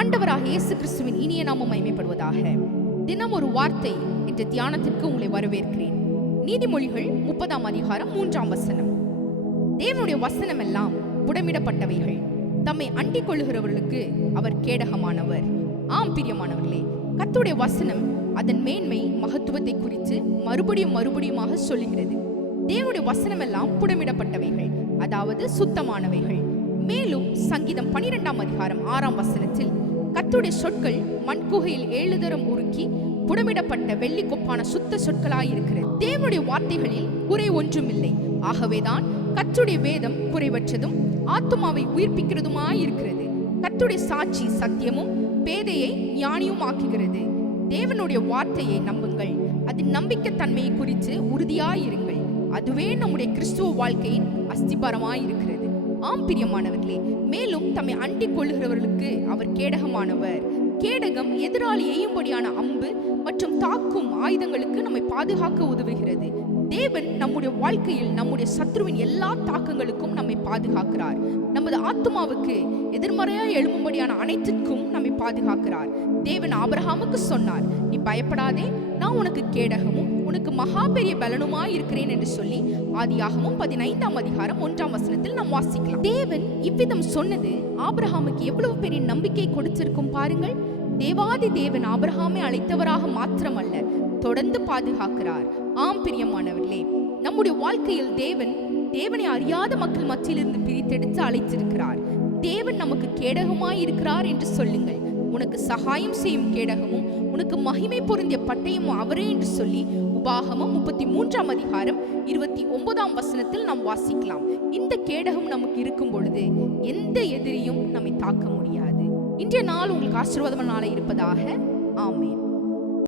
ஆண்டவராக இயேசு கிறிஸ்துவின் இனிய நாமம் மகிமைப்படுவதாக. தினம் ஒரு வார்த்தை என்ற தியானத்திற்கு உங்களை வரவேற்கிறேன். நீதிமொழிகள் 30ஆம் அதிகாரம் 3ஆம் வசனம். தேவனுடைய வசனம் எல்லாம் புடமிடப்பட்டவைகள், தம்மை அண்டிக் கொள்ளுகிறவர்களுக்கு அவர் கேடகமானவர். ஆம் பிரியமானவர்களே, கர்த்தருடைய வசனம் அதன் மேன்மை மகத்துவத்தை குறித்து மறுபடியுமாக சொல்லுகிறது. தேவனுடைய வசனம் எல்லாம் புடமிடப்பட்டவைகள், அதாவது சுத்தமானவைகள். மேலும் சங்கீதம் 12ஆம் அதிகாரம் 6ஆம் வசனத்தில் கர்த்தருடைய சொற்கள் மண்குகையில் 7 தரம் உருக்கி புடமிடப்பட்ட வெள்ளி கொப்பான சுத்த சொற்களாயிருக்கிறது. தேவனுடைய வார்த்தைகளில் குறை ஒன்றுமில்லை. ஆகவேதான் கர்த்தருடைய வேதம் குறைவற்றதும் ஆத்துமாவை உயிர்ப்பிக்கிறதுமாயிருக்கிறது. கர்த்தருடைய சாட்சி சத்தியமும் பேதையை ஞானியும் ஆக்குகிறது. தேவனுடைய வார்த்தையை நம்புங்கள், அதன் நம்பிக்கை தன்மையை குறித்து உறுதியாயிருங்கள். அதுவே நம்முடைய கிறிஸ்துவ வாழ்க்கையின் அஸ்திபாரமாயிருக்கிறது. ஆம் பிரியமானவர்களே, மேலும் தம்மை அண்டிக் கொள்ளுகிறவர்களுக்கு அவர் கேடகமானவர். கேடகம் எதிராளி எய்யும்படியான அம்பு மற்றும் தாக்கும் ஆயுதங்களுக்கு நம்மை பாதுகாக்க உதவுகிறது. தேவன் நம்முடைய வாழ்க்கையில் நம்முடைய சத்ருவின் எல்லா தாக்கங்களுக்கும் நம்மை பாதுகாக்கிறார். நமது ஆத்துமாவுக்கு எதிர்மறையாய் எழும்பும்படியான அனைத்திற்கும் நம்மை பாதுகாக்கிறார். தேவன் ஆபிரகாமுக்கு சொன்னார், நீ பயப்படாதே, நான் உனக்கு கேடகமும் உனக்கு மகா பெரிய பலனுமாய் இருக்கிறேன் என்று சொல்லி ஆதியாகமம் 15ஆம் அதிகாரம் 1ஆம் வசனத்தில் நாம் வாசிக்கலாம். தேவன் இவ்விதம் சொன்னது ஆபிரகாமுக்கு எவ்வளவு பெரிய நம்பிக்கை கொடுத்திருக்கும் பாருங்கள். தேவாதி தேவன் ஆபிரகாமை அழைத்தவராக மாத்திரமல்ல, தொடர்ந்து பாதுகாக்கிறார். ஆம் பிரியமானவர்களே, நம்முடைய வாழ்க்கையில் தேவனை அறியாத மக்கள் மத்தியிலிருந்து பிரித்தெடுத்து அழைத்திருக்கிறார். தேவன் நமக்கு கேடகமாய் இருக்கிறார் என்று சொல்லுங்கள். உனக்கு சகாயம் செய்யும் கேடகமும் உனக்கு மகிமை பொருந்திய பட்டயம் அவரே என்று சொல்லி உபாகமம் 33ஆம் அதிகாரம் 29ஆம் வசனத்தில் நாம் வாசிக்கலாம். இந்த கேடகம் நமக்கு இருக்கும் பொழுது எந்த எதிரியும் நம்மை தாக்க முடியாது. இன்றைய நாள் உங்களுக்கு ஆசீர்வாதமான நாளாக இருப்பதாக. ஆமென்.